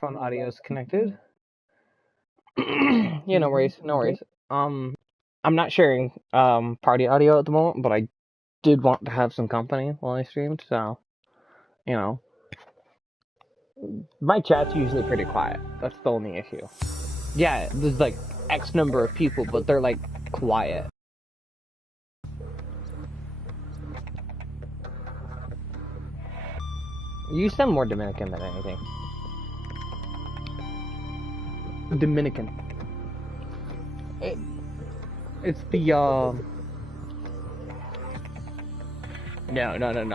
phone audio is connected. Yeah, no worries, no worries. I'm not sharing party audio at the moment, but I did want to have some company while I streamed, so you know, my chat's usually pretty quiet. That's the only issue. Yeah, there's like X number of people, but they're like quiet. You sound more Dominican than anything. Dominican. It's the no.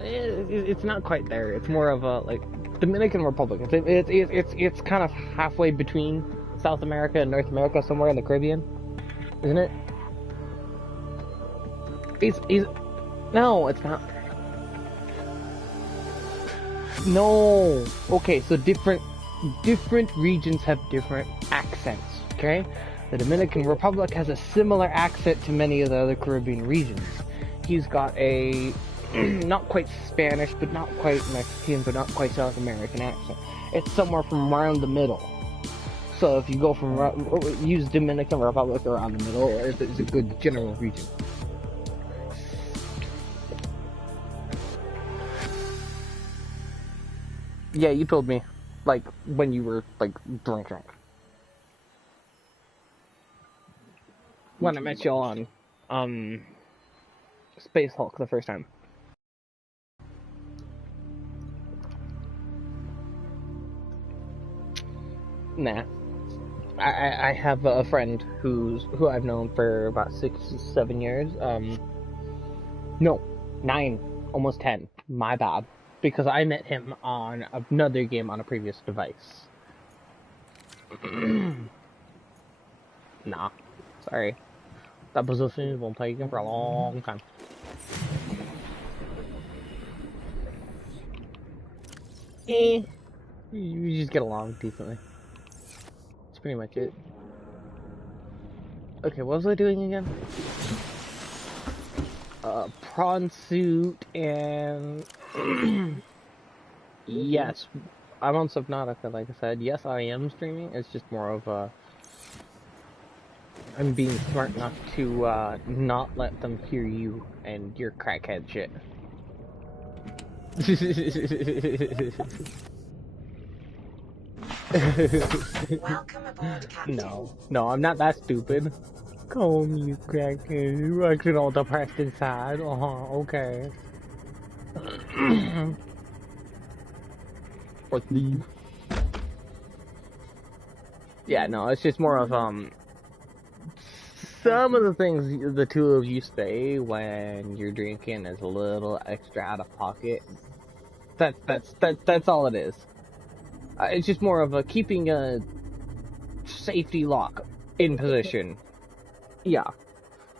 It's not quite there. It's more of a like Dominican Republic. It's kind of halfway between South America and North America, somewhere in the Caribbean, isn't it? It's no, it's not. No. Okay, so different regions have different accents. Okay, the Dominican Republic has a similar accent to many of the other Caribbean regions. He's got a not quite Spanish, but not quite Mexican, but not quite South American accent. It's somewhere from around the middle. So if you go from use Dominican Republic around the middle, it's a good general region. Yeah, you told me, like when you were like drunk. When I met you on Space Hulk the first time. Nah. I have a friend who I've known for about 6-7 years. No, 9, almost 10. My bad, because I met him on another game on a previous device. Nah, sorry. That position has been taken for a long time. You just get along decently. That's pretty much it. Okay, what was I doing again? Prawn suit and... Yes, I'm on Subnautica, like I said. Yes, I am streaming. It's just more of a... I'm being smart enough to not let them hear you and your crackhead shit. Welcome aboard, Captain. No, I'm not that stupid. Call me crackhead. You're acting all depressed inside. Okay. Or leave. Yeah, no, it's just more of some of the things the two of you say when you're drinking is a little extra out of pocket. That's all it is. It's just more of a keeping a safety lock in position. Yeah.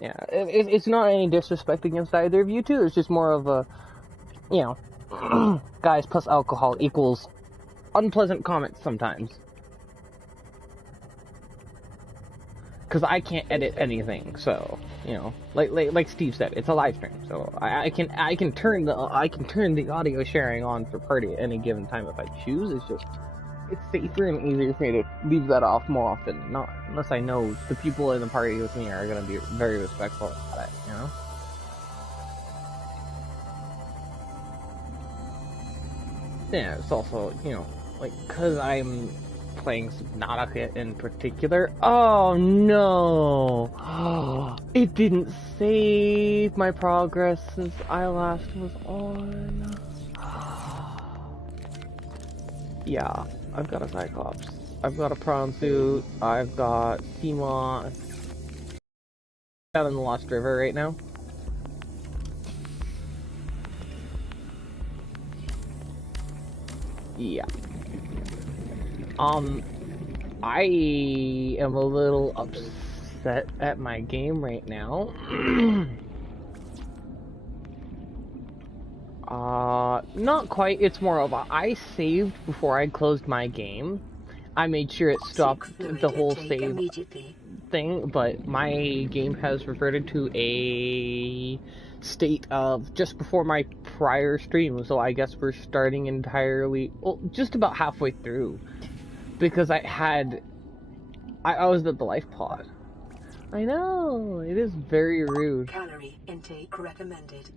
It's not any disrespect against either of you two. It's just more of a, you know, guys plus alcohol equals unpleasant comments sometimes. Because I can't edit anything, so you know, like Steve said, it's a live stream, so I can turn the audio sharing on for party at any given time if I choose. It's safer and easier for me to leave that off more often, not unless I know the people in the party with me are gonna be very respectful about it, you know. Yeah, it's also, you know, like, cause I'm playing Subnautica in particular. Oh no! It didn't save my progress since I last was on. Yeah, I've got a Cyclops. I've got a prawn suit. I've got Seamoth. Down in the Lost River right now. Yeah. I am a little upset at my game right now. Not quite. It's more of a, I saved before I closed my game. I made sure it stopped the whole save thing, but my game has reverted to a state of just before my prior stream, so I guess we're starting entirely, well, just about halfway through, because I was at the life pod. I know, it is very rude. Calorie intake recommended.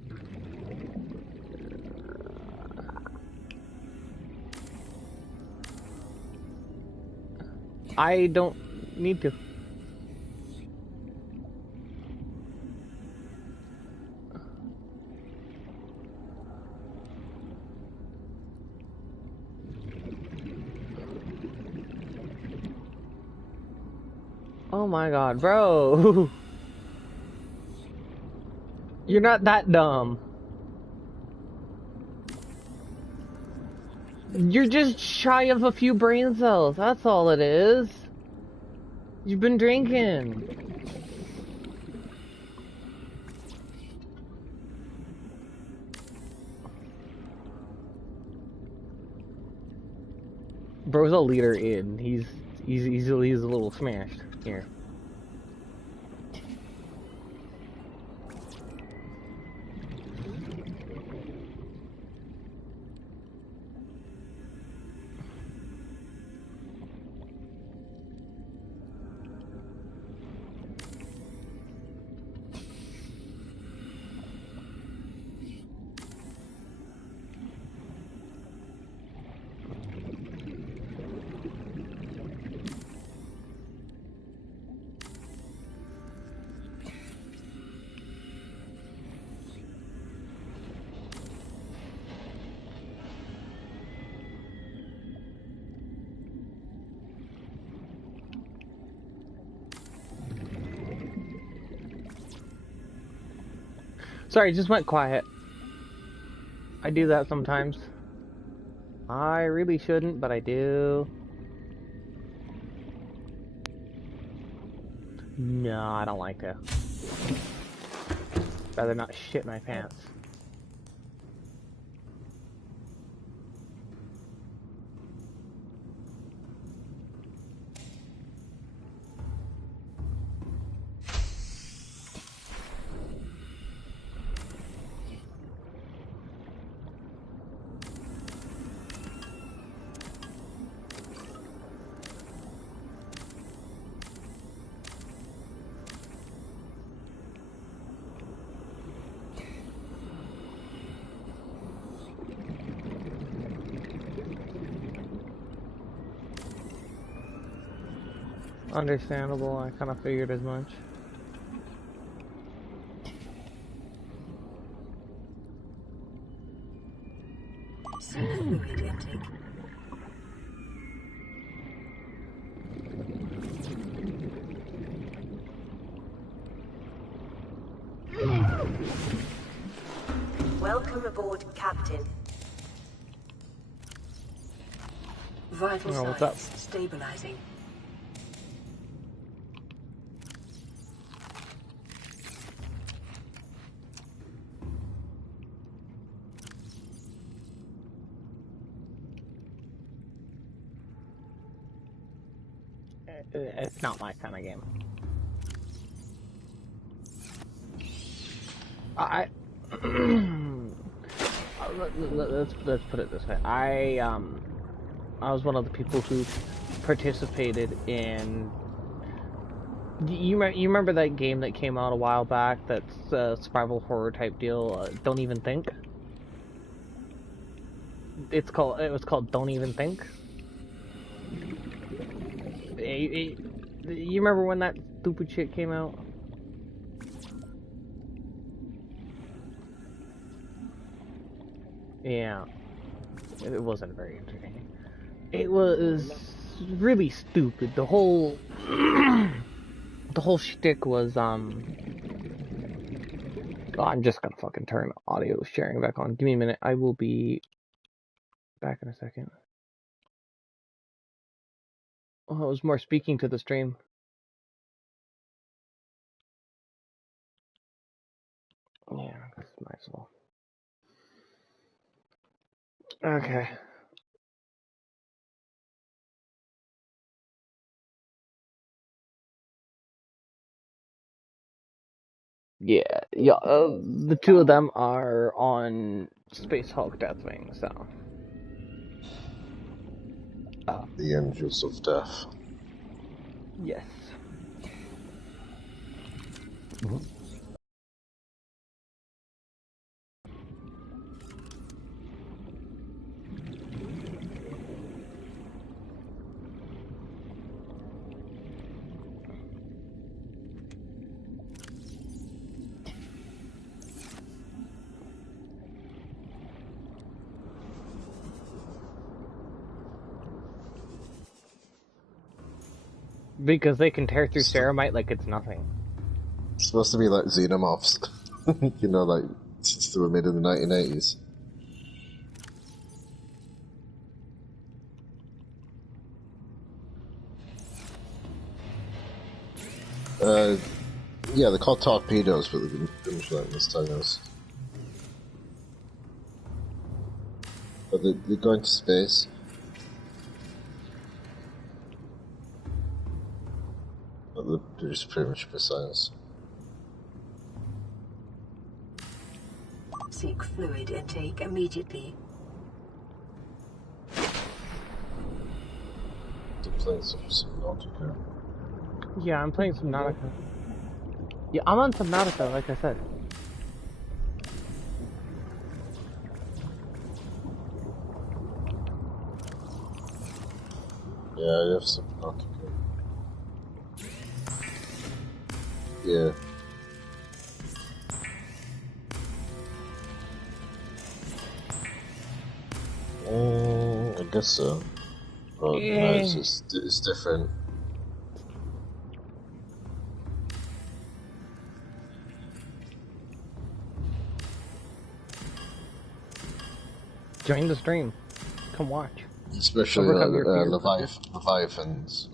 I don't need to. Oh my god, bro. You're not that dumb. You're just shy of a few brain cells, that's all it is. You've been drinking. Bro's a leader in. He's a little smashed here. Sorry, just went quiet. I do that sometimes. I really shouldn't, but I do. No, I don't like to. Rather not shit my pants. Understandable, I kind of figured as much. Fluid intake. Welcome aboard, Captain. Vital Oh, what's up? signs stabilizing. It's not my kind of game. Let's put it this way. I was one of the people who participated in. You remember that game that came out a while back? That's a survival horror type deal. Don't Even Think. It was called Don't Even Think. You remember when that stupid shit came out? Yeah, it wasn't very entertaining. It was really stupid. The whole the whole shtick was oh, I'm just gonna fucking turn audio sharing back on. Give me a minute. I will be back in a second. Oh, it was more speaking to the stream. Yeah, might as well. Okay. Yeah, yeah. The two of them are on Space Hulk Deathwing, so. The Angels of Death. Yes. Because they can tear through ceramite like it's nothing. It's supposed to be like xenomorphs. You know, like they were made in the 1980s. Yeah, they're called torpedoes, but they've been finished like this tires. But they're going to space. But they're just pretty much missiles. Seek fluid intake immediately. They're playing some Subnautica. Yeah, I'm playing Subnautica. Yeah, I'm on Subnautica, like I said. Yeah, I have Subnautica. Yeah. I guess so. Well, no, it's different. Join the stream. Come watch. Especially Overcome your fear. Leviathans.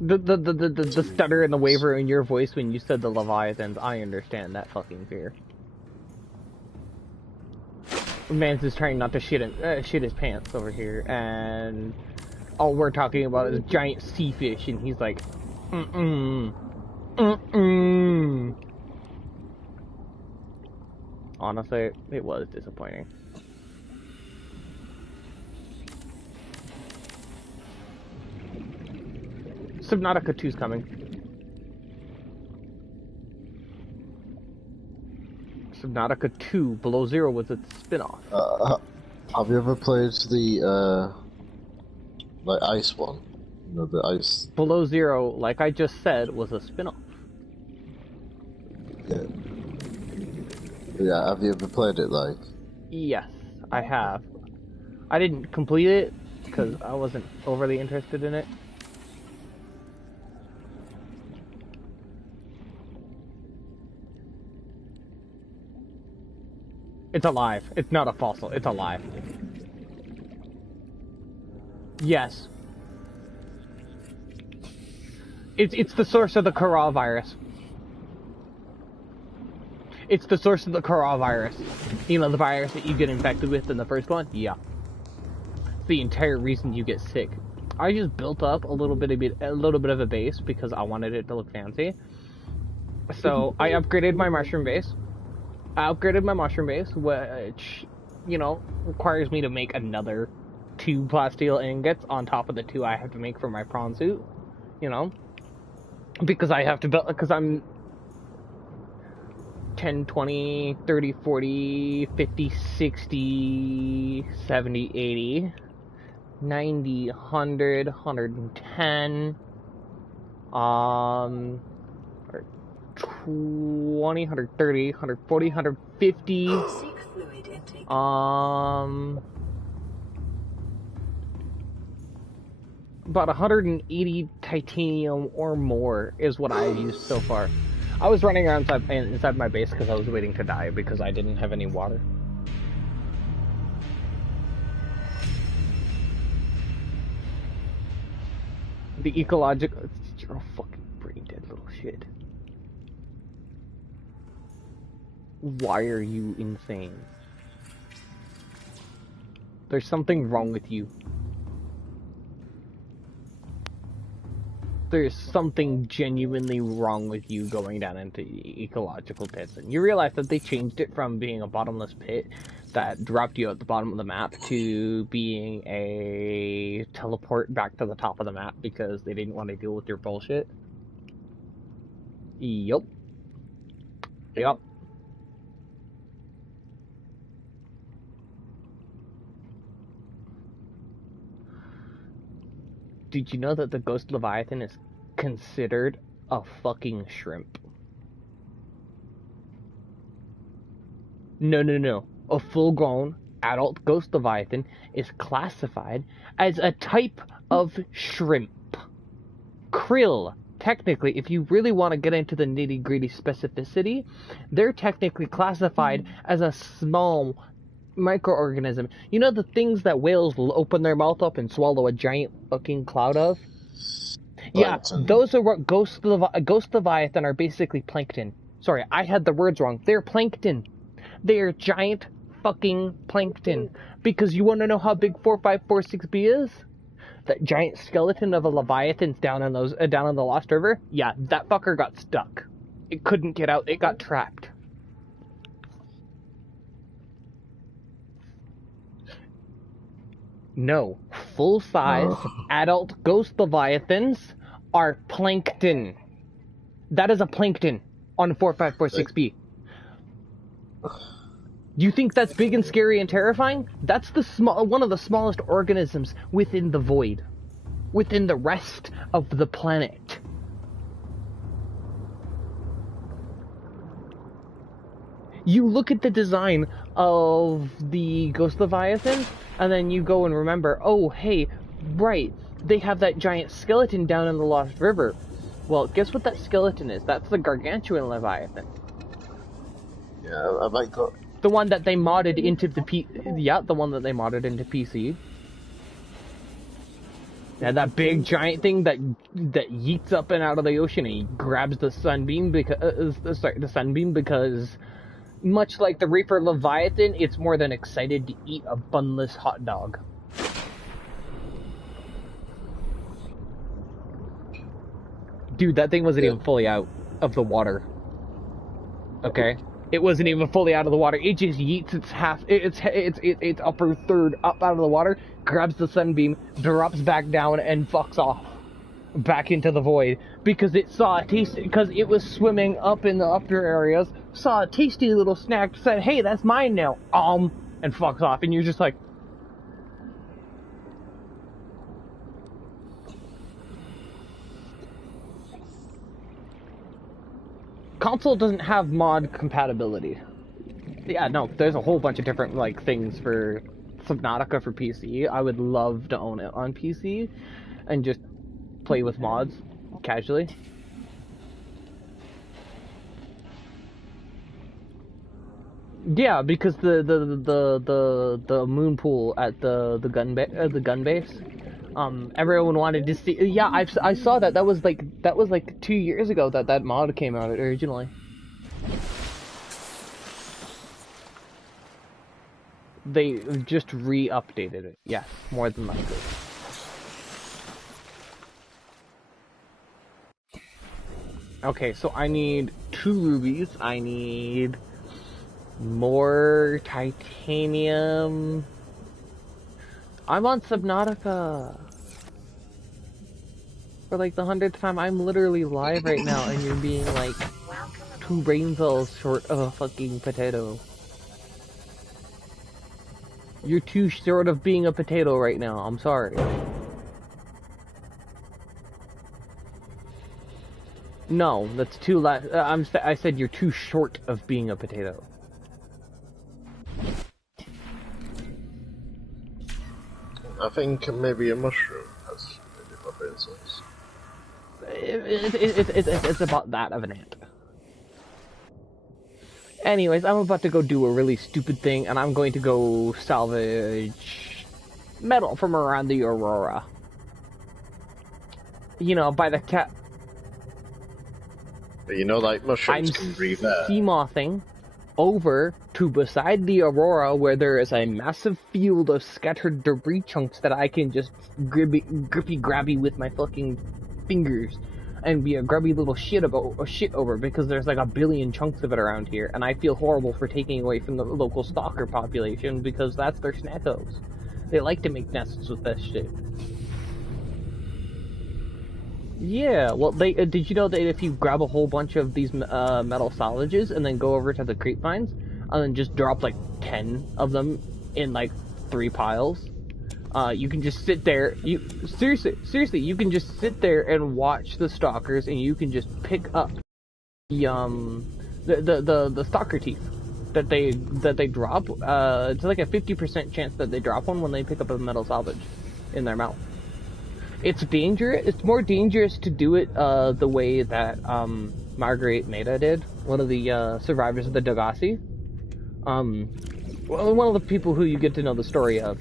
The stutter and the waver in your voice when you said the Leviathans, I understand that fucking fear. Mans is trying not to shit his pants over here, and all we're talking about is giant sea fish, and he's like, Honestly, it was disappointing. Subnautica 2's coming. Subnautica 2 Below Zero was its spin-off. Have you ever played the like ice one? You know, the ice. Below Zero, like I just said, was a spin-off. Yeah. Yeah. Have you ever played it? Like. Yes, I have. I didn't complete it because I wasn't overly interested in it. It's alive. It's not a fossil. It's alive. Yes. It's the source of the coronavirus. It's the source of the coronavirus. You know, the virus that you get infected with in the first one? Yeah. It's the entire reason you get sick. I just built up a little bit of a base because I wanted it to look fancy. So I upgraded my mushroom base. Which, you know, requires me to make another 2 plasteel ingots on top of the 2 I have to make for my prawn suit. You know? Because I have to build, because I'm 10, 20, 30, 40, 50, 60, 70, 80, 90, 100, 110, 20, 130, 140, 150, about 180 titanium or more is what I've used so far. I was running around inside my base because I was waiting to die because I didn't have any water. The ecological... You're a fucking brain dead little shit. Why are you insane? There's something wrong with you. there's something genuinely wrong with you going down into ecological pits. And you realize that they changed it from being a bottomless pit that dropped you at the bottom of the map to being a teleport back to the top of the map because they didn't want to deal with your bullshit. Yup. Yup. Did you know that the Ghost Leviathan is considered a fucking shrimp? No. A full-grown adult Ghost Leviathan is classified as a type of shrimp. Krill, technically, if you really want to get into the nitty-gritty specificity, they're technically classified as a small microorganism. You know the things that whales will open their mouth up and swallow a giant fucking cloud of? Plankton. Yeah, those are what Ghost Leviathan are basically plankton. Sorry, I had the words wrong. They're plankton. They're giant fucking plankton. Because you want to know how big 4546b is? That giant skeleton of a Leviathan's down in the Lost River? Yeah, that fucker got stuck. It couldn't get out. It got trapped. No, full-size adult Ghost Leviathans are plankton. That is a plankton on 4546b. You think that's big and scary and terrifying? That's one of the smallest organisms within the void, within the rest of the planet. You look at the design of the Ghost Leviathan, and then you go and remember, oh, hey, right, they have that giant skeleton down in the Lost River. Well, guess what that skeleton is? That's the Gargantuan Leviathan. Yeah, have I got... The one that they modded into the one that they modded into PC. Yeah, that big giant thing that yeets up and out of the ocean and he grabs the sunbeam because much like the Reaper Leviathan, it's more than excited to eat a bunless hot dog. Dude, that thing wasn't even fully out of the water. Okay? It wasn't even fully out of the water. It just yeets its upper third up out of the water, grabs the sunbeam, drops back down, and fucks off back into the void because because it was swimming up in the upper areas, saw a tasty little snack, said, "Hey, that's mine now," and fucks off, and you're just like, console doesn't have mod compatibility. Yeah, no, there's a whole bunch of different, like, things for Subnautica for PC. I would love to own it on PC and just play with mods casually. Yeah, because the moon pool at the gun base, everyone wanted to see. Yeah, I saw that. That was like 2 years ago that mod came out originally. They just re-updated it. Yes, more than likely. Okay, so I need 2 rubies. I need more titanium. I'm on Subnautica for like the 100th time. I'm literally live right now, and you're being like 2 brain cells short of a fucking potato. You're too short of being a potato right now. I'm sorry. No, that's too I said you're too short of being a potato. I think maybe a mushroom has maybe more brain cells. It's about that of an ant. Anyways, I'm about to go do a really stupid thing, and I'm going to go salvage metal from around the Aurora. You know, by the cat. But you know, like mushrooms can breathe air. I'm sea-mothing over to beside the Aurora, where there is a massive field of scattered debris chunks that I can just grippy grabby with my fucking fingers and be a grubby little shit over because there's like a billion chunks of it around here, and I feel horrible for taking away from the local stalker population because that's their snackos. They like to make nests with that shit. Yeah, well, did you know that if you grab a whole bunch of these metal salages and then go over to the creep mines and then just drop like 10 of them in like 3 piles, you can just sit there. You seriously, you can just sit there and watch the stalkers, and you can just pick up the stalker teeth that they drop. It's like a 50% chance that they drop one when they pick up a metal salvage in their mouth. It's dangerous. It's more dangerous to do it the way that Marguerite Maida did, one of the survivors of the Degasi. One of the people who you get to know the story of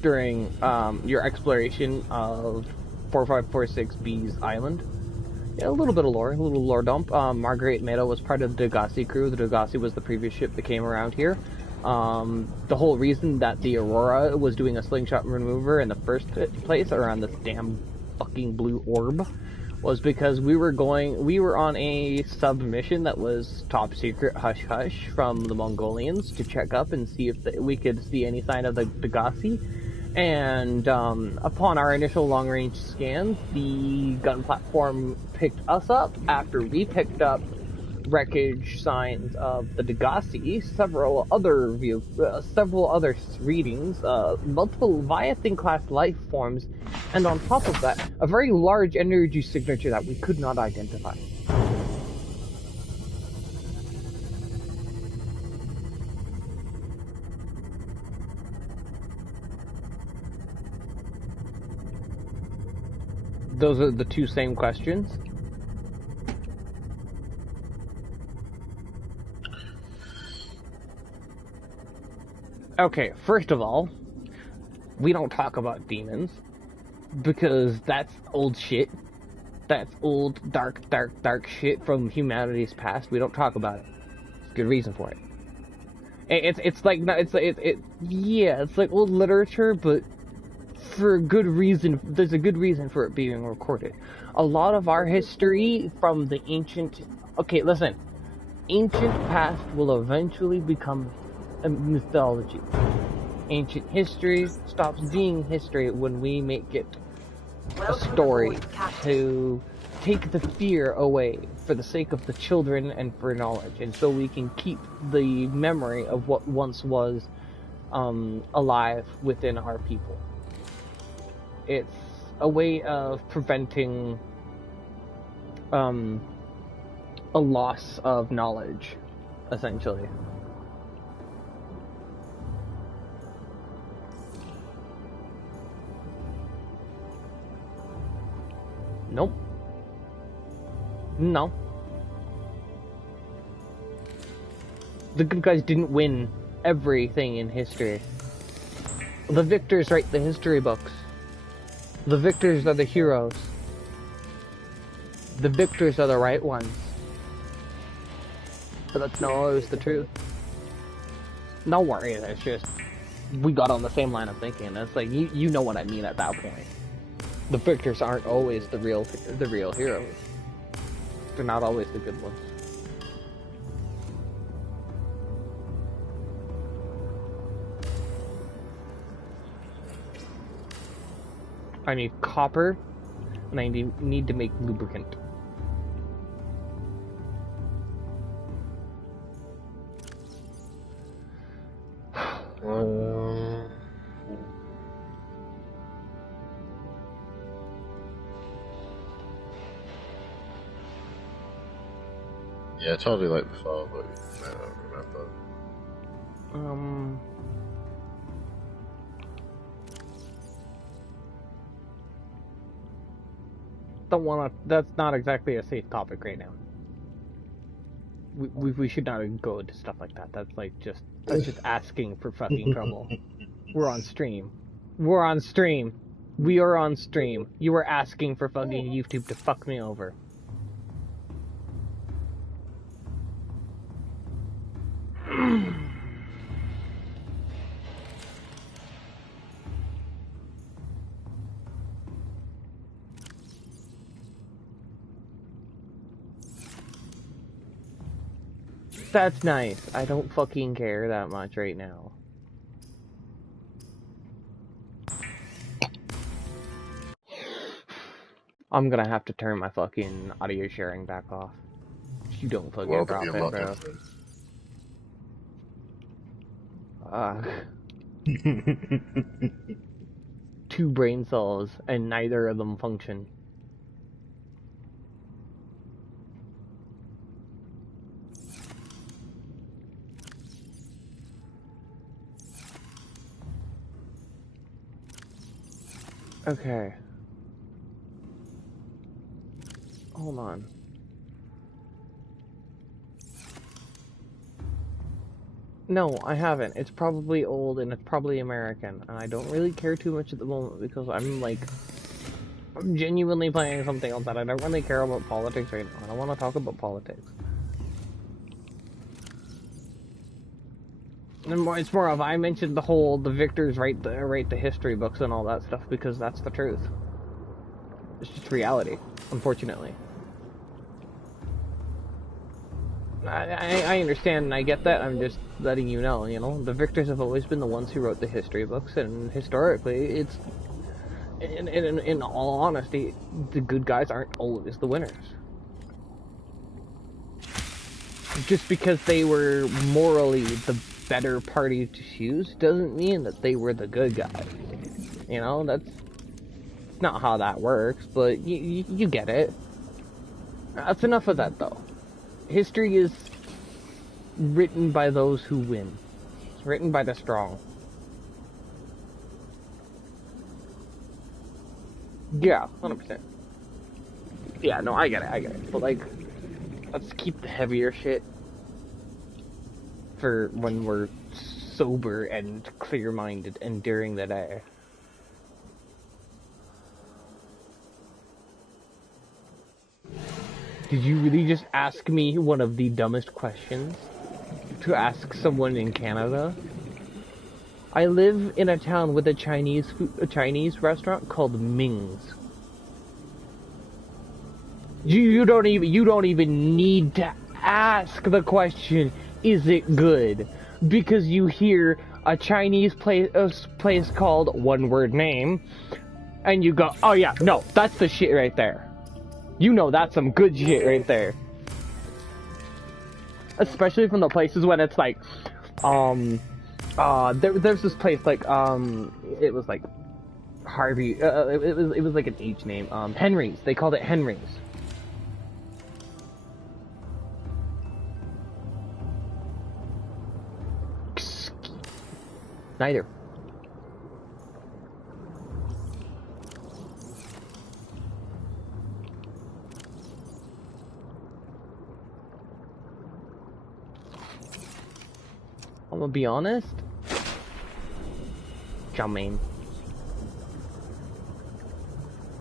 during your exploration of 4546B's island. Yeah, a little bit of lore, a little lore dump. Marguerite Maida was part of the Degasi crew. The Degasi was the previous ship that came around here. The whole reason that the Aurora was doing a slingshot maneuver in the first place around this damn fucking blue orb was because we were on a submission that was top secret hush hush from the Mongolians to check up and see if we could see any sign of the Degasi. And upon our initial long-range scans, the gun platform picked us up after we picked up wreckage signs of the Degasi, several other readings, multiple Leviathan-class life forms, and on top of that, a very large energy signature that we could not identify. Those are the two same questions. Okay, first of all, we don't talk about demons, because that's old shit. That's old, dark shit from humanity's past. We don't talk about it. There's good reason for it. It's like, yeah, it's like old literature, but for a good reason. There's a good reason for it being recorded. A lot of our history from the ancient... Okay, listen. Ancient past will eventually become a mythology. Ancient history stops being history when we make it a story to take the fear away for the sake of the children and for knowledge, and so we can keep the memory of what once was alive within our people. It's a way of preventing a loss of knowledge, essentially. Nope. No. The good guys didn't win everything in history. The victors write the history books. The victors are the heroes. The victors are the right ones. But that's not always the truth. No worries, it's just... we got on the same line of thinking. It's like, you know what I mean at that point. The victors aren't always the real heroes. They're not always the good ones. I need copper, and I need to make lubricant. Yeah, I told you like before, but you may not remember. Don't wanna... that's not exactly a safe topic right now. We should not go into stuff like that. That's like that's just asking for fucking trouble. We're on stream. We're on stream. We are on stream. You are asking for fucking YouTube to fuck me over. That's nice. I don't fucking care that much right now. I'm gonna have to turn my fucking audio sharing back off. You don't fucking Well, drop you it, lot bro. Two brain cells, and neither of them function. Okay. Hold on. No, I haven't. It's probably old and it's probably American, and I don't really care too much at the moment because I'm genuinely playing something else that I don't really care about politics right now. I don't want to talk about politics. And it's more of I mentioned the victors write the history books and all that stuff because that's the truth. It's just reality, unfortunately. I understand and I get that. I'm just letting you know. The victors have always been the ones who wrote the history books, and historically, it's in all honesty, the good guys aren't always the winners. Just because they were morally the better party to choose doesn't mean that they were the good guys. That's not how that works, but you get it. That's enough of that, though. History is written by those who win. It's written by the strong. Yeah, 100%. Yeah, no, I get it. But, let's keep the heavier shit for when we're sober and clear-minded and during the day. Did you really just ask me one of the dumbest questions to ask someone in Canada? I live in a town with a Chinese restaurant called Ming's. You don't even need to ask the question, is it good? Because you hear a Chinese place called one word name, and you go, oh yeah, no, that's the shit right there. That's some good shit right there. Especially from the places when it's like, there's this place like, it was like Harvey, it was like an H name, Henry's. They called it Henry's. Neither. I'm gonna be honest. Chow mein.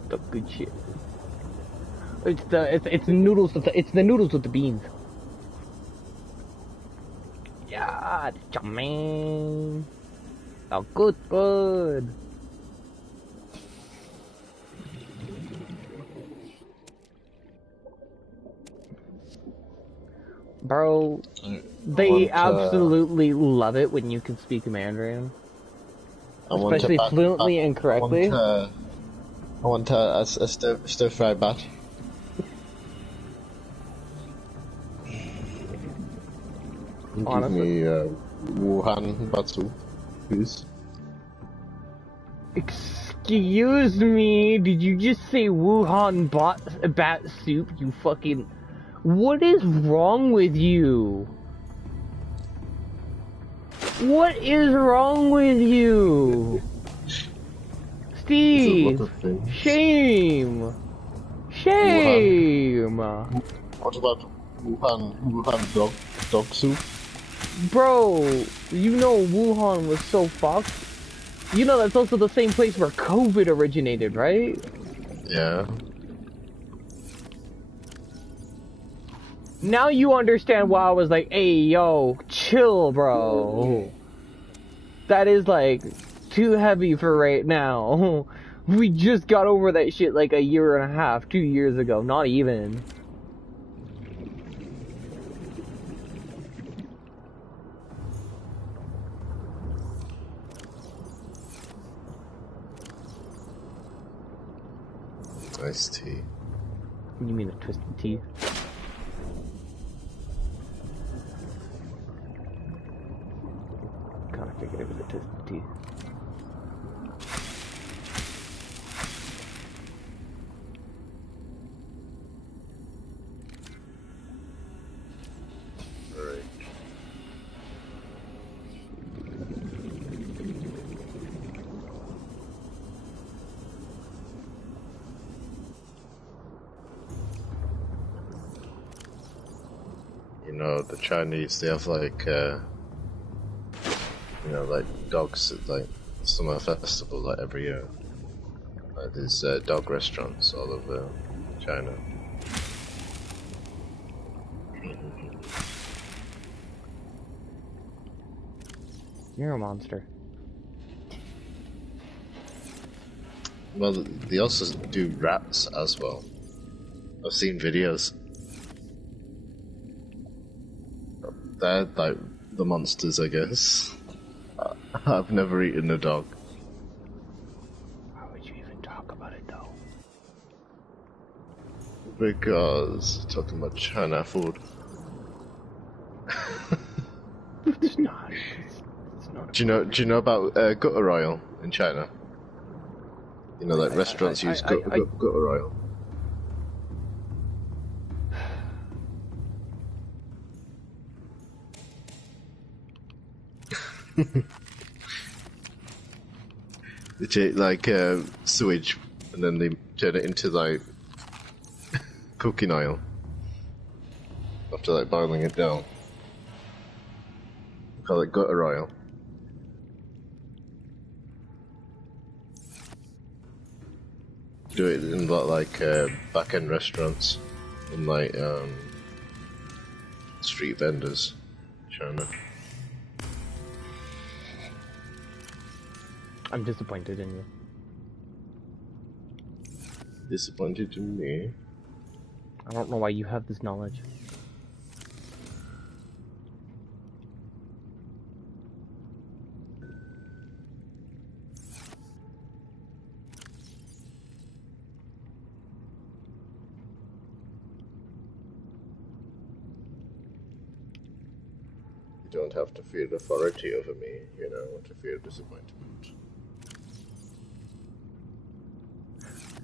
The good shit. It's the noodles with the noodles with the beans. Yeah, chow mein. Oh, good. Bro, they absolutely love it when you can speak Mandarin. Especially fluently and correctly. I want a stir-fry bat. Give me Wuhan bat soup, please. Excuse me, did you just say Wuhan bat soup, you fucking... What is wrong with you? What is wrong with you? Steve! Shame! Shame! What about Wuhan dog soup? Bro, Wuhan was so fucked. That's also the same place where COVID originated, right? Yeah. Now you understand why I was like, hey, yo, chill, bro. That is, too heavy for right now. We just got over that shit like a year and a half, 2 years ago, not even. Iced tea. You mean a twisted tea? Kinda figured it was a twisted tea. Alright. You know, the Chinese, they have like, you know, like dogs at like summer festival like every year. Like there's dog restaurants all over China. You're a monster. Well, they also do rats as well. I've seen videos. They're like the monsters, I guess. I've never eaten a dog. Why would you even talk about it though? Because talking about China food. It's not. It's not. Do you know about gutter oil in China? You know, like restaurants use gutter oil. They take like sewage and then they turn it into like cooking oil after like boiling it down. They call it gutter oil. Do it in like back end restaurants and like street vendors in China. I'm disappointed in you. Disappointed in me. I don't know why you have this knowledge. You don't have to feel authority over me, you know, to feel disappointment.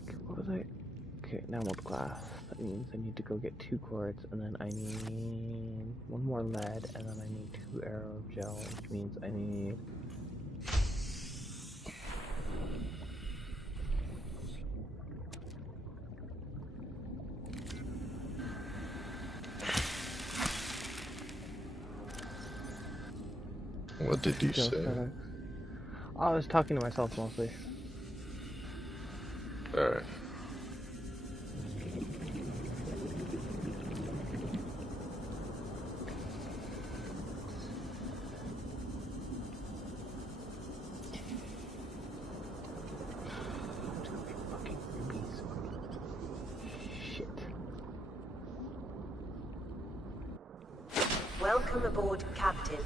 Okay, what was I? Okay, now what glass? That means I need to go get 2 quartz, and then I need 1 more lead, and then I need 2 arrow gel, which means I need... What did you say? I was talking to myself mostly. Alright. Shit. Welcome aboard, Captain.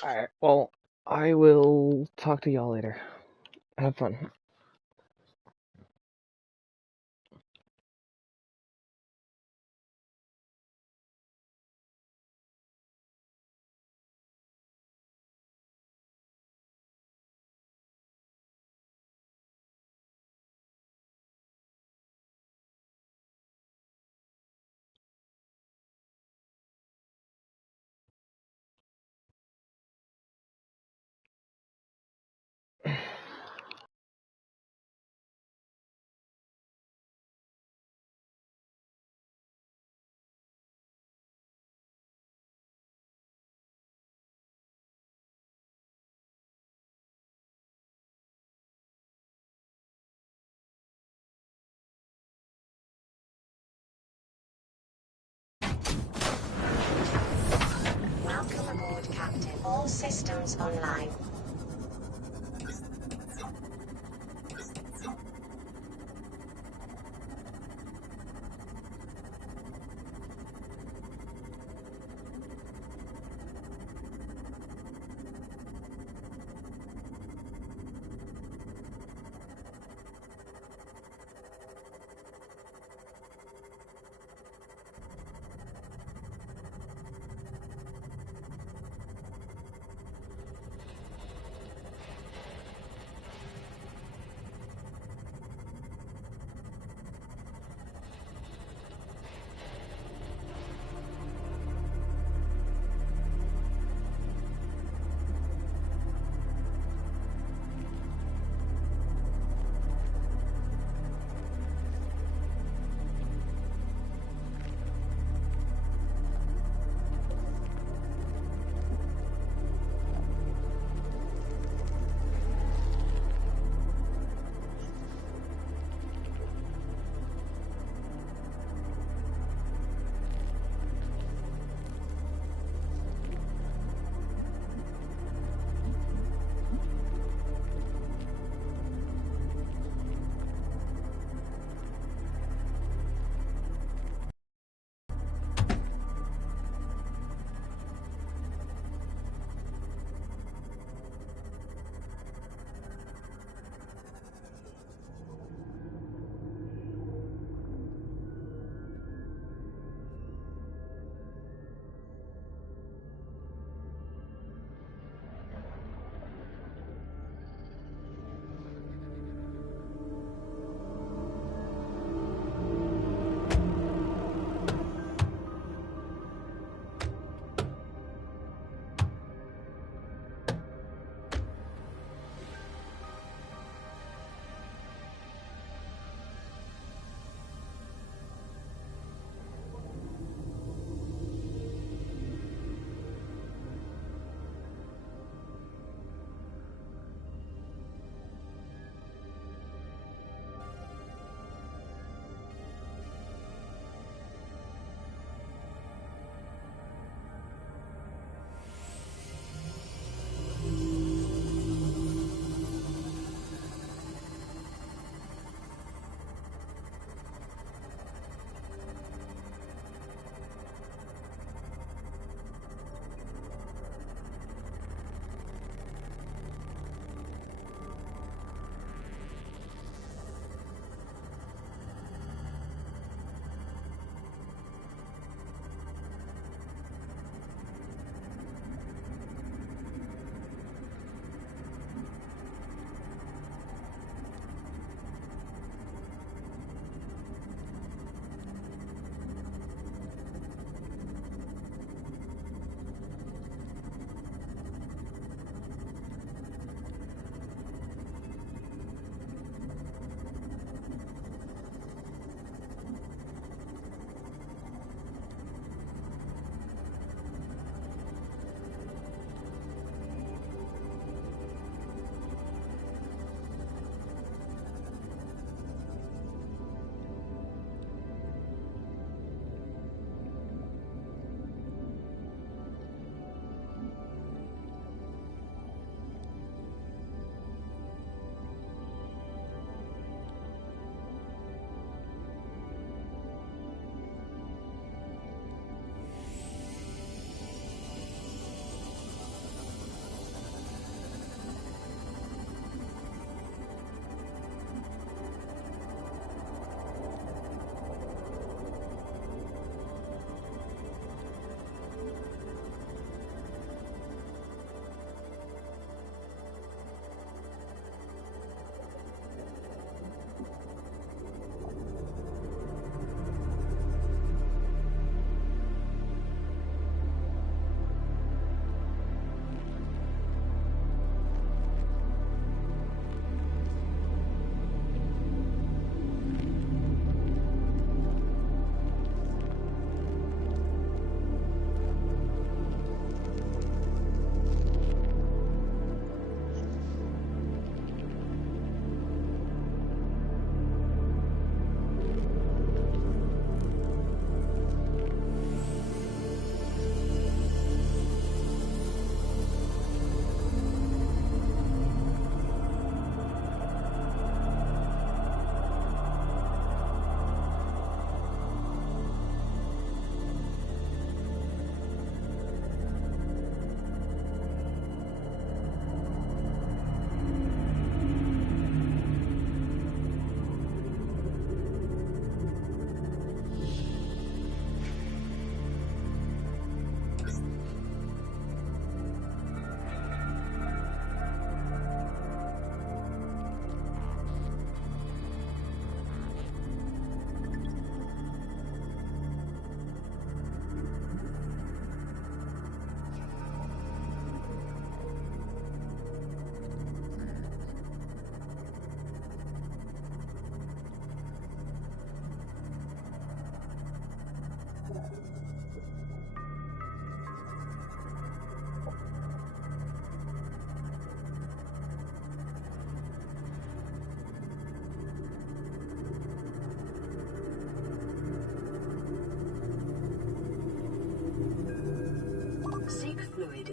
Alright, well, I will talk to y'all later. Have fun. Welcome aboard, Captain. All systems online.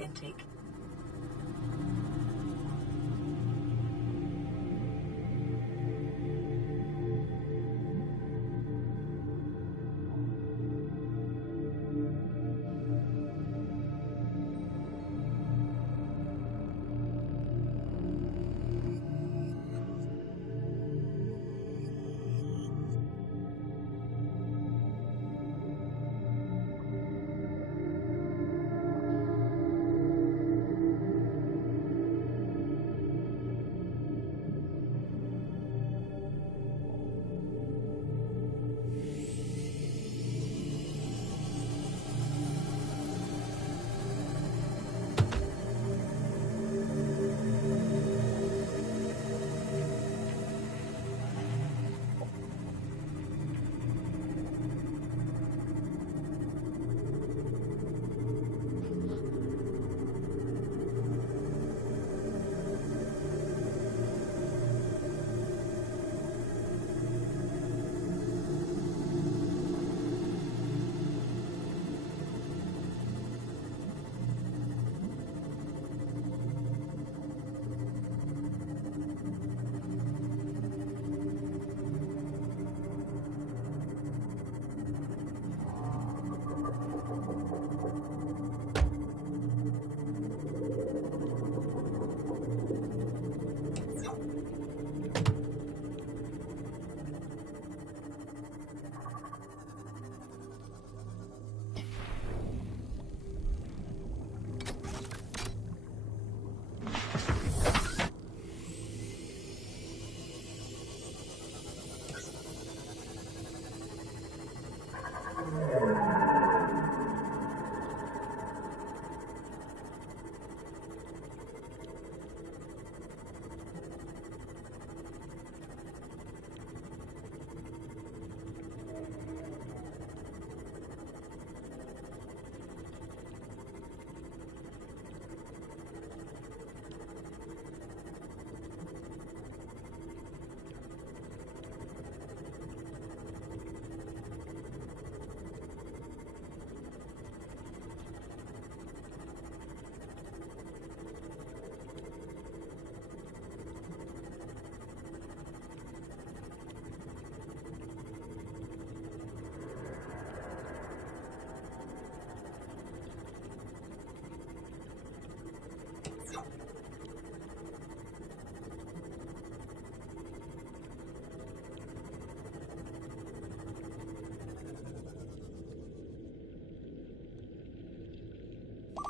intake.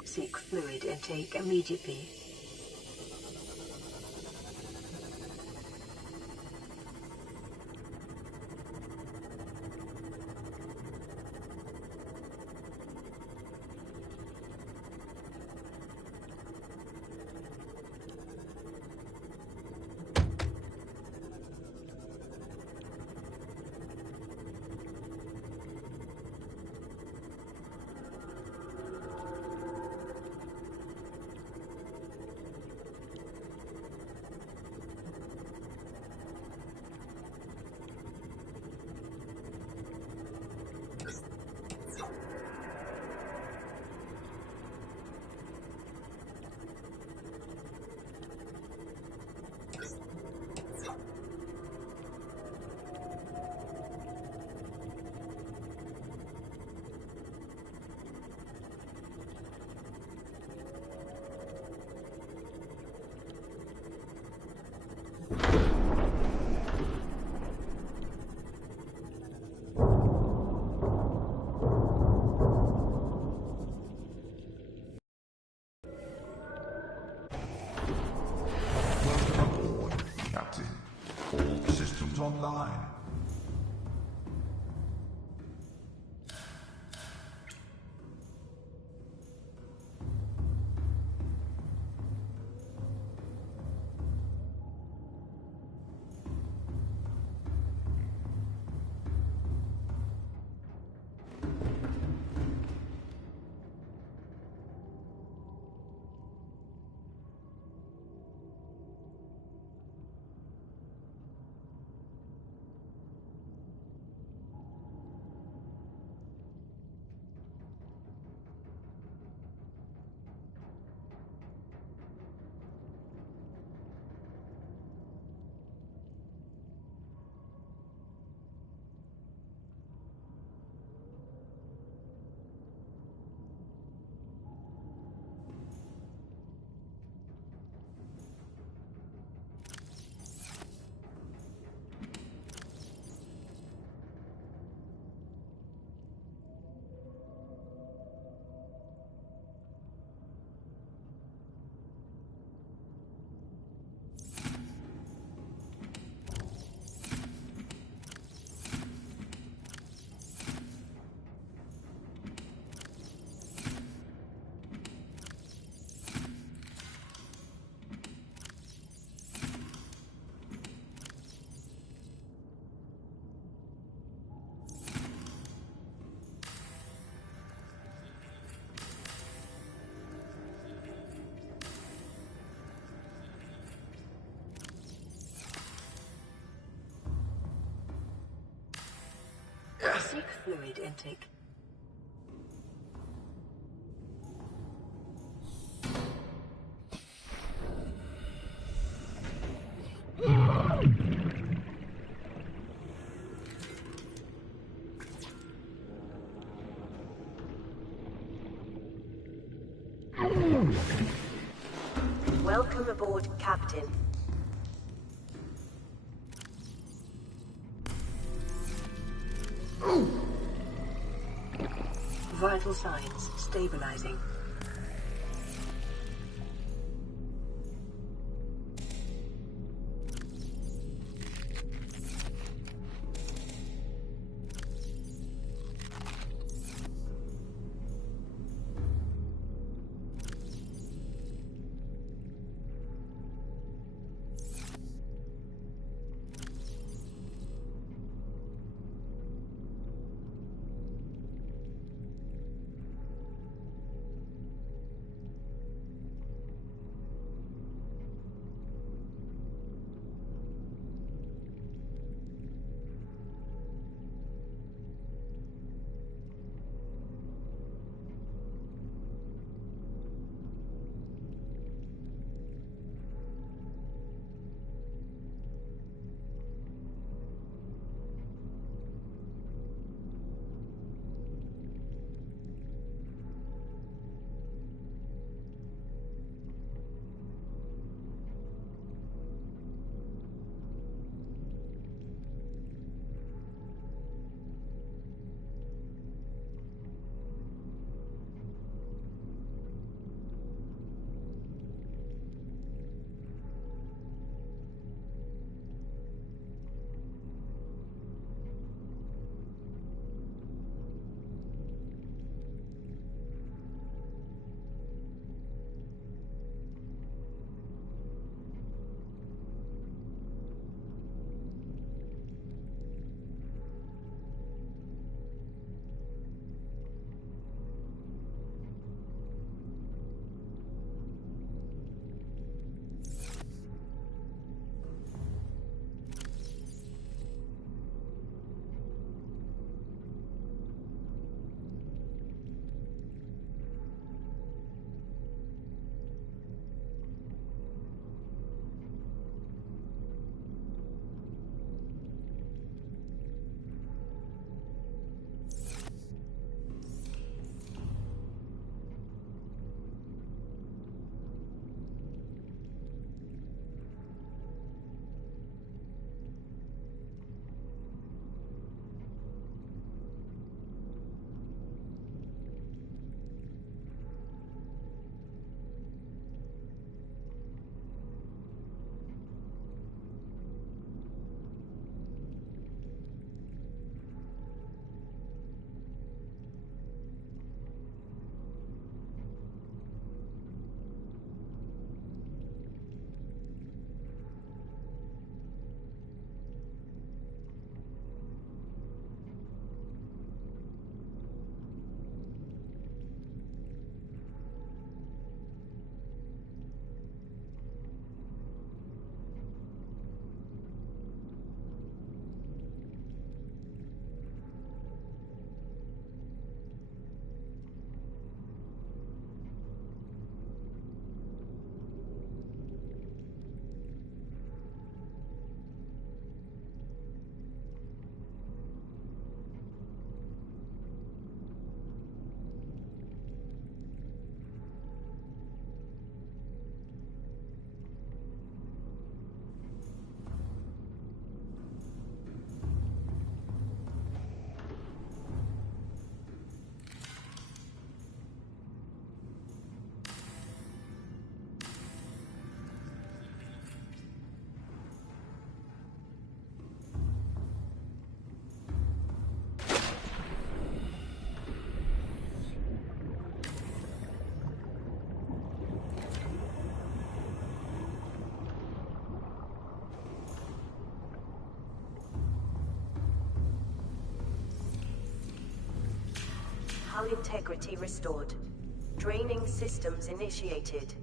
Seek fluid intake immediately. Captain. All systems online. Seek fluid intake. Welcome aboard, Captain. Vital signs stabilizing. Hull integrity restored. Draining systems initiated.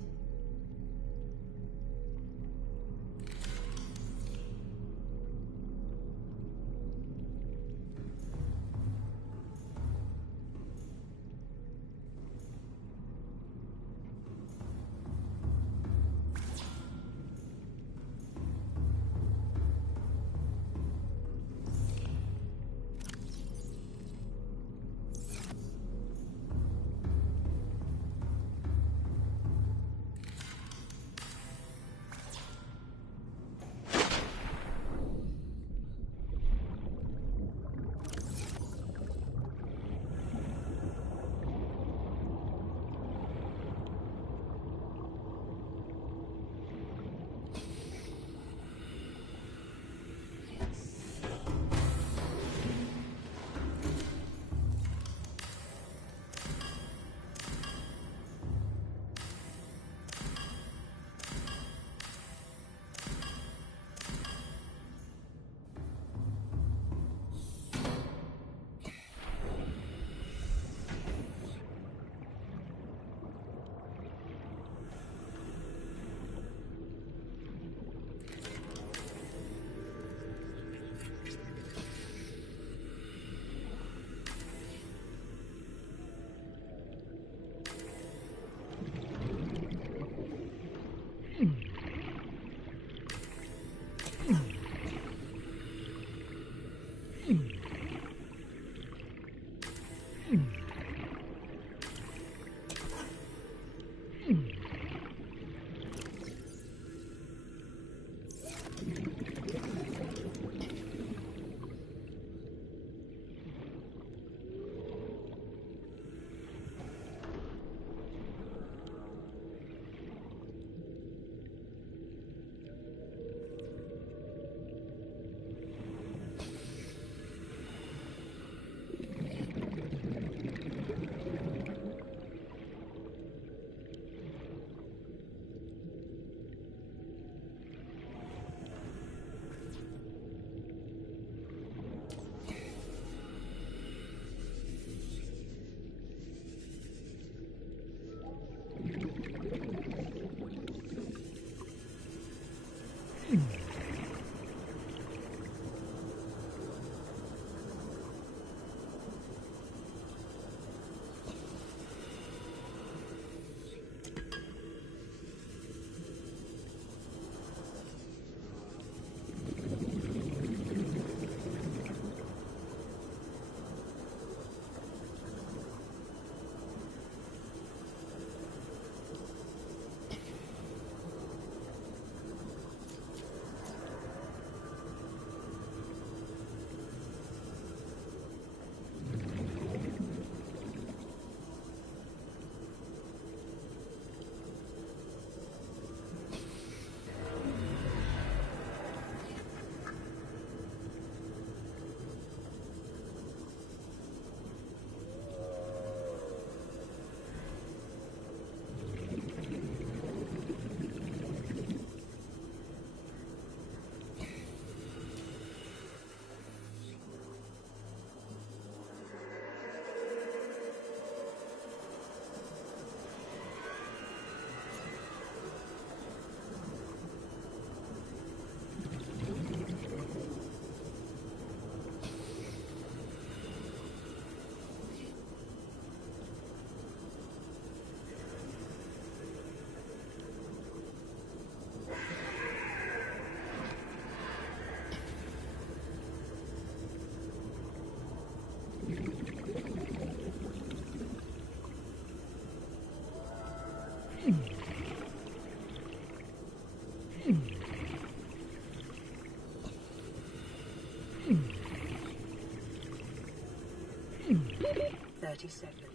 30 seconds.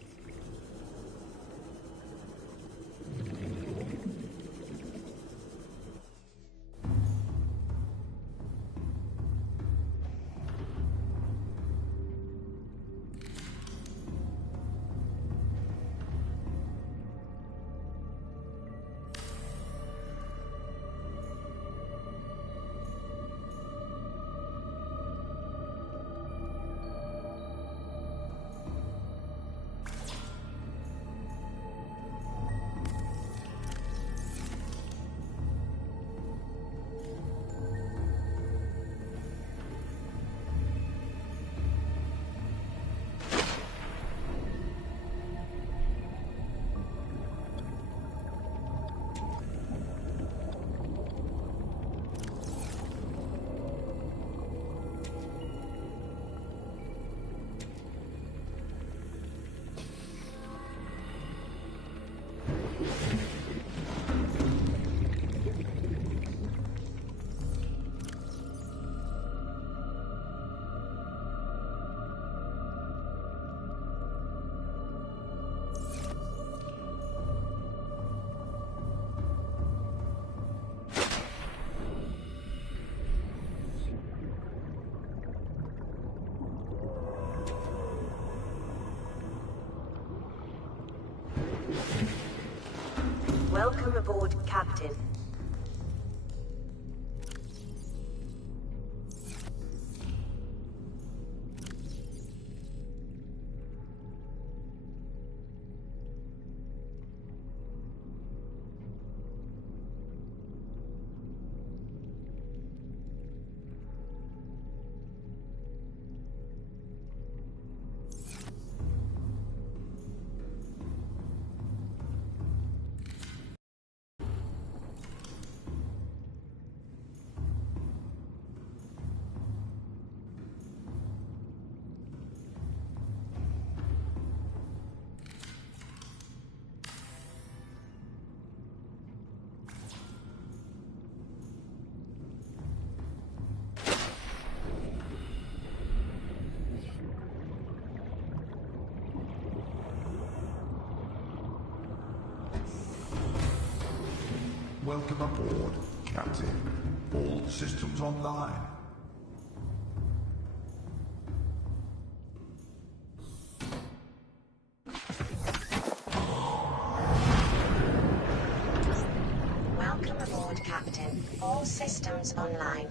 Welcome aboard, Captain. Welcome aboard, Captain. All systems online. Welcome aboard, Captain. All systems online.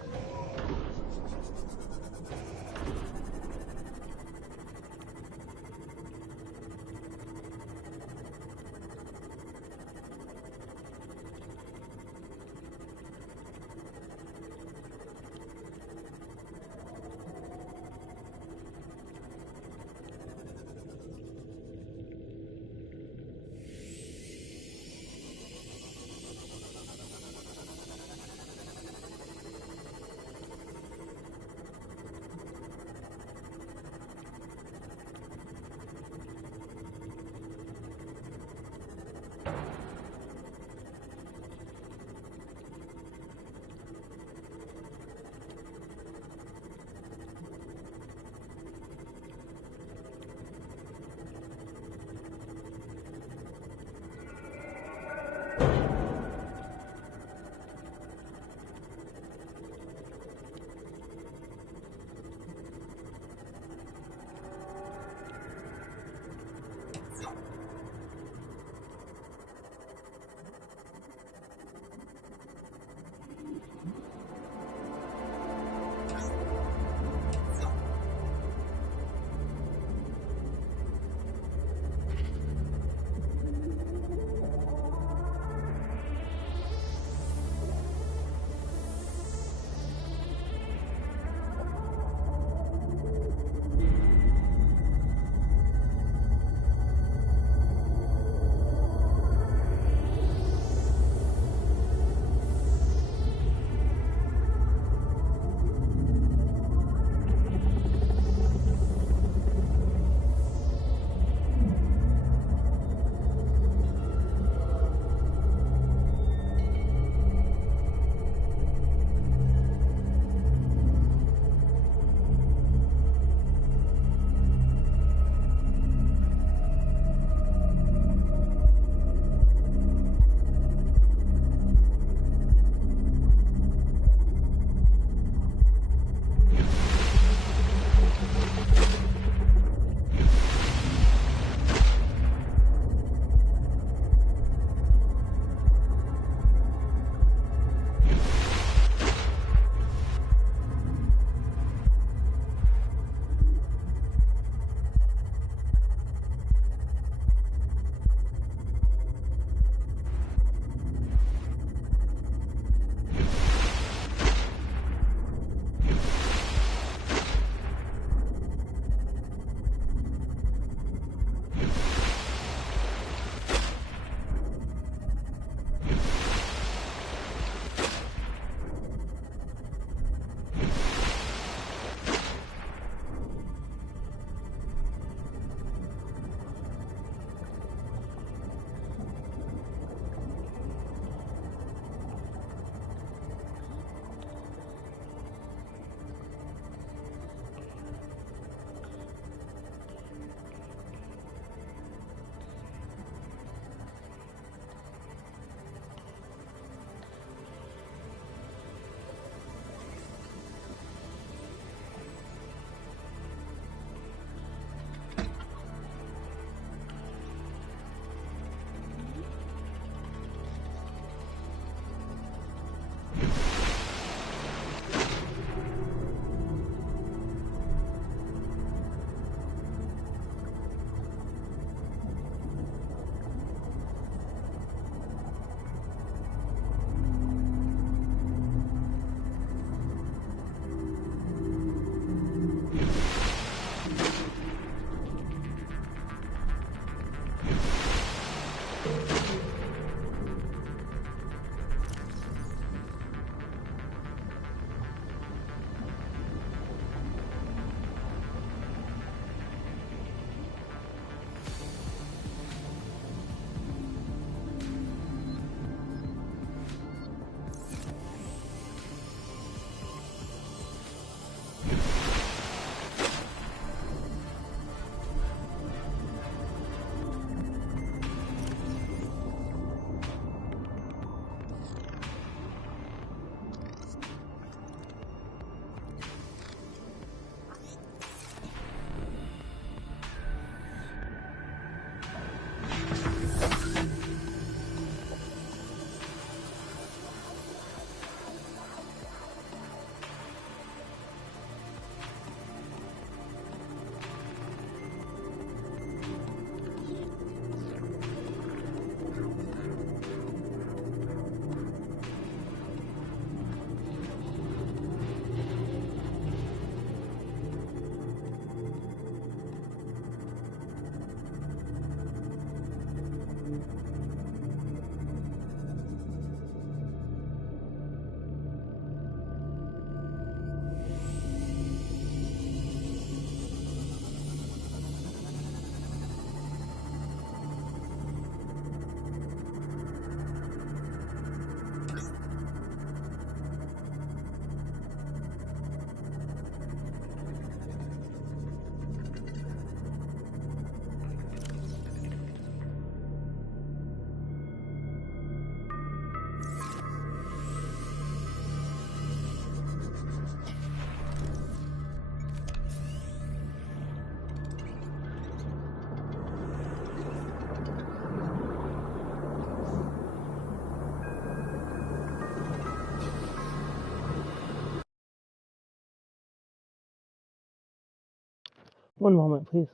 One moment, please.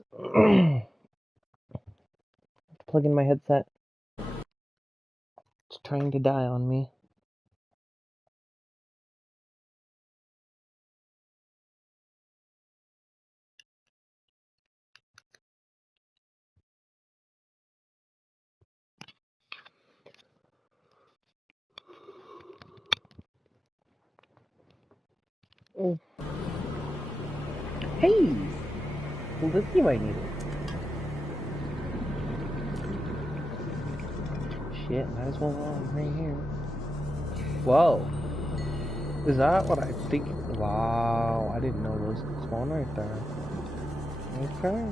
Plug in my headset. It's trying to die on me. Oh. Hey! Lithium I needed. Shit, might as well right here. Whoa. Is that what I think? Wow, I didn't know those could spawn right there. Okay.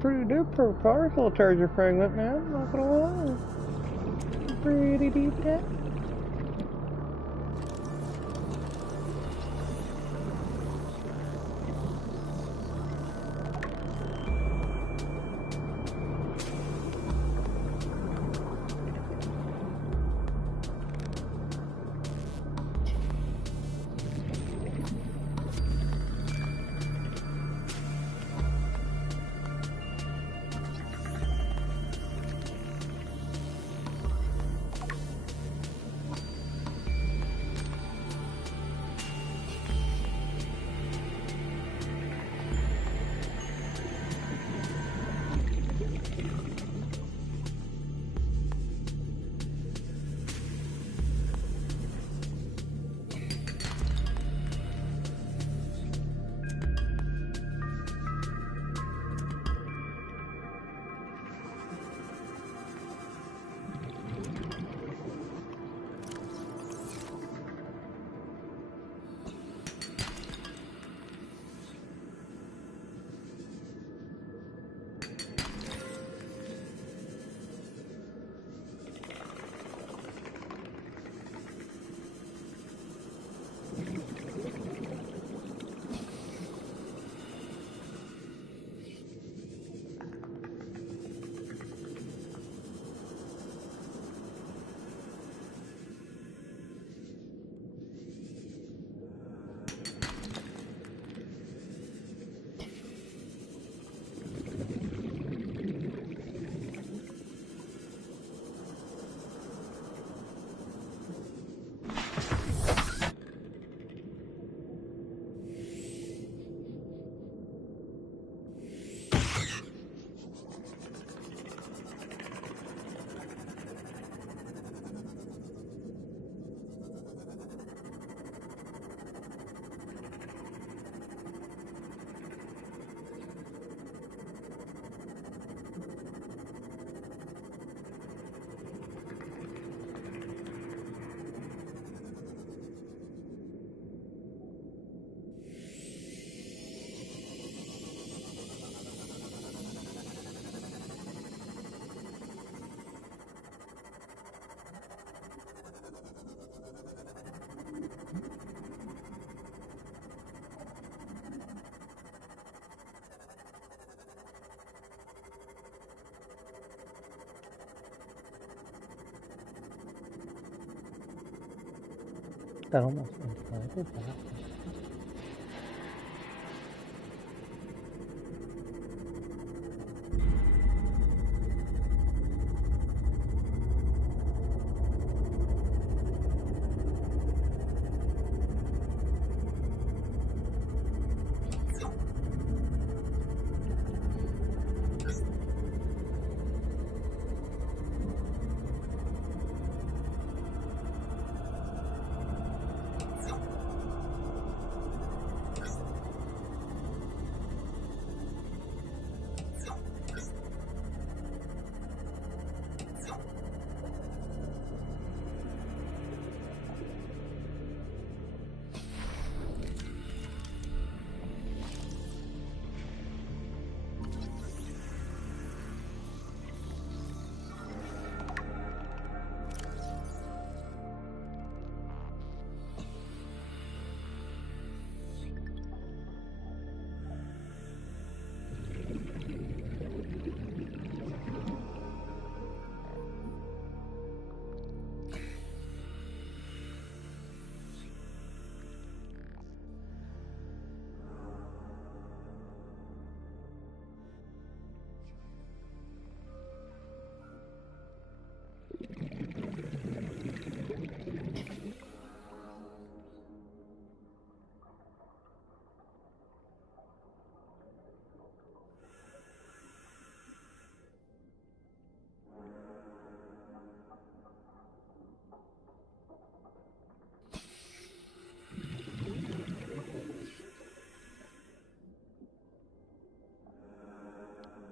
Pretty duper powerful charger fragment, man. Not gonna lie. Pretty deep tech. That almost went like that.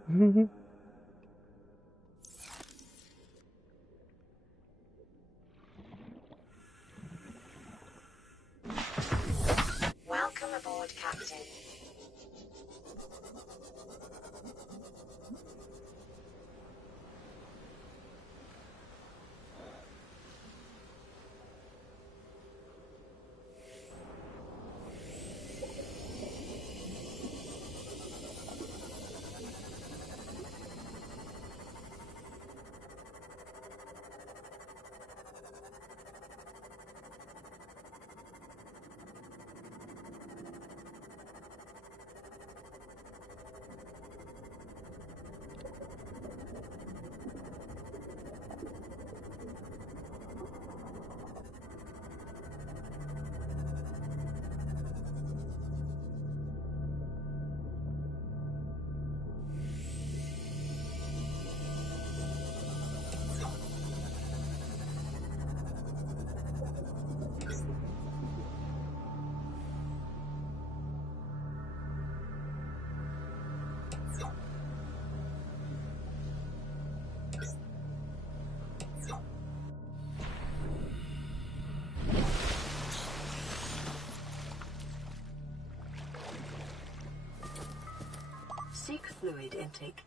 Welcome aboard, Captain. Seek fluid intake.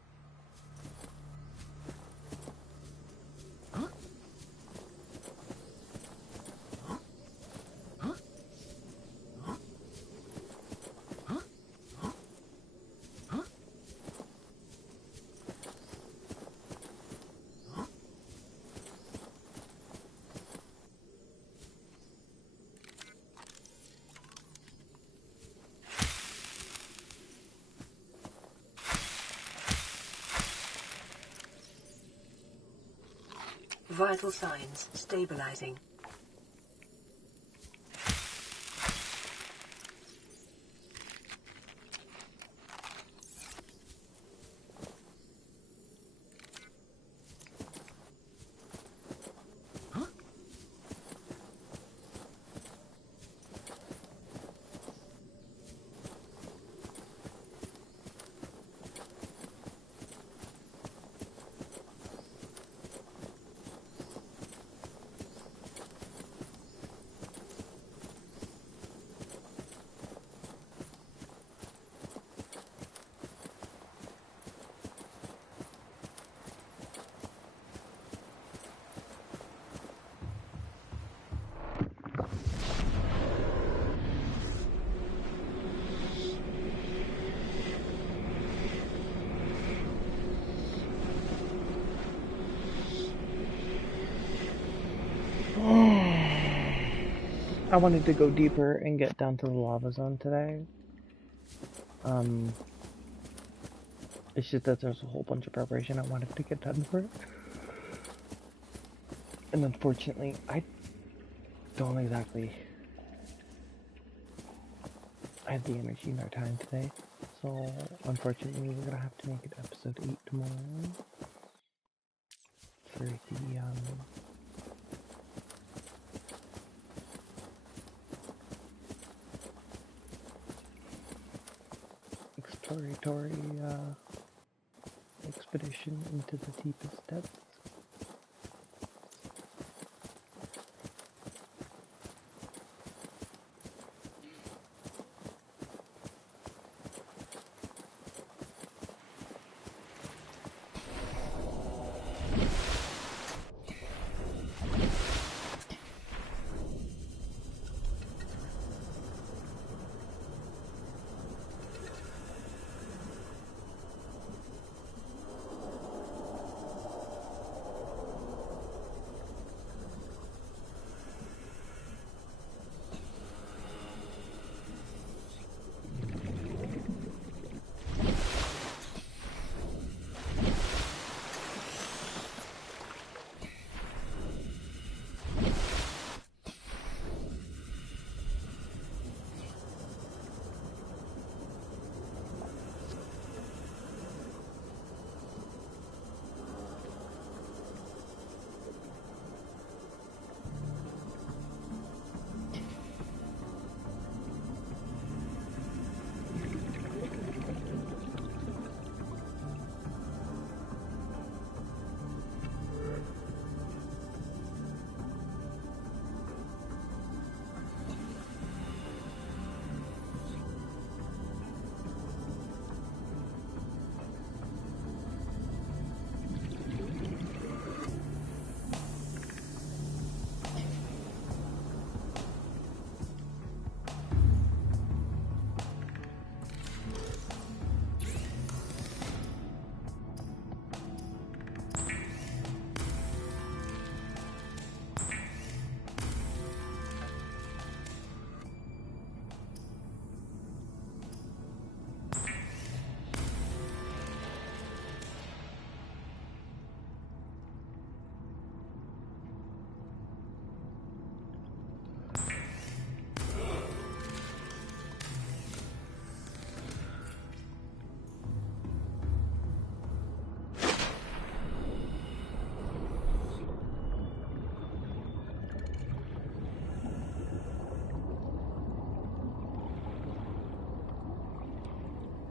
Vital signs stabilizing. I wanted to go deeper and get down to the lava zone today. It's just that there's a whole bunch of preparation I wanted to get done for it. And unfortunately, I don't exactly have the energy nor time today. So, unfortunately, we're gonna have to make it episode 8 tomorrow. For the, exploratory, expedition into the deepest depths.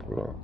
Right.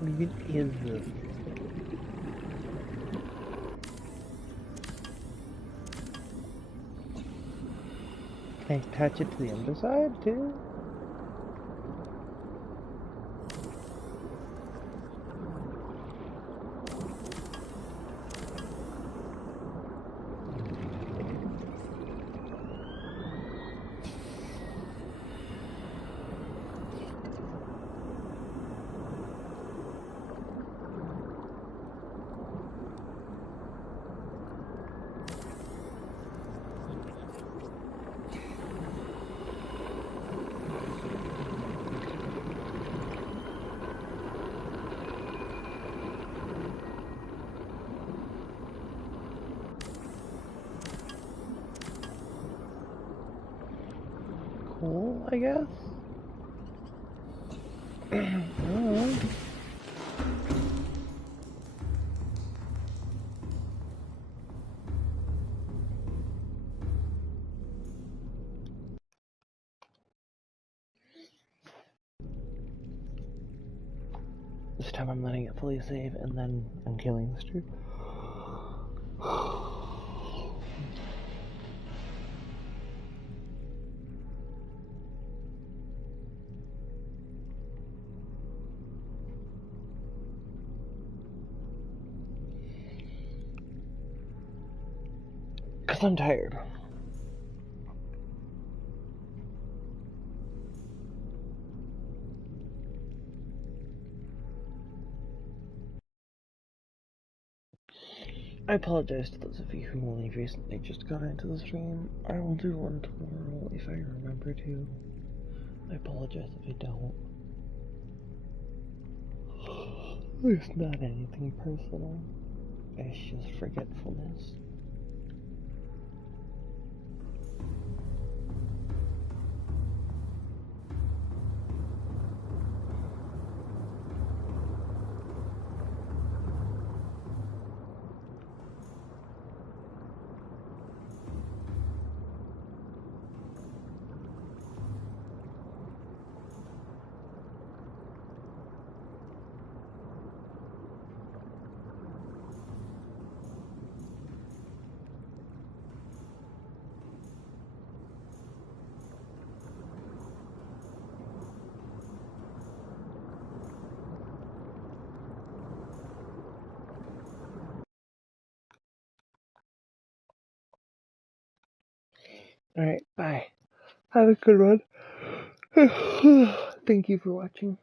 What is this? Can I attach it to the underside too? Cool, I guess. I don't know. This time I'm letting it fully save and then I'm killing this dude. Cause I'm tired. I apologize to those of you who only recently just got into the stream. I will do one tomorrow if I remember to. I apologize if I don't. It's not anything personal. It's just forgetfulness. Alright, bye. Have a good one. Thank you for watching.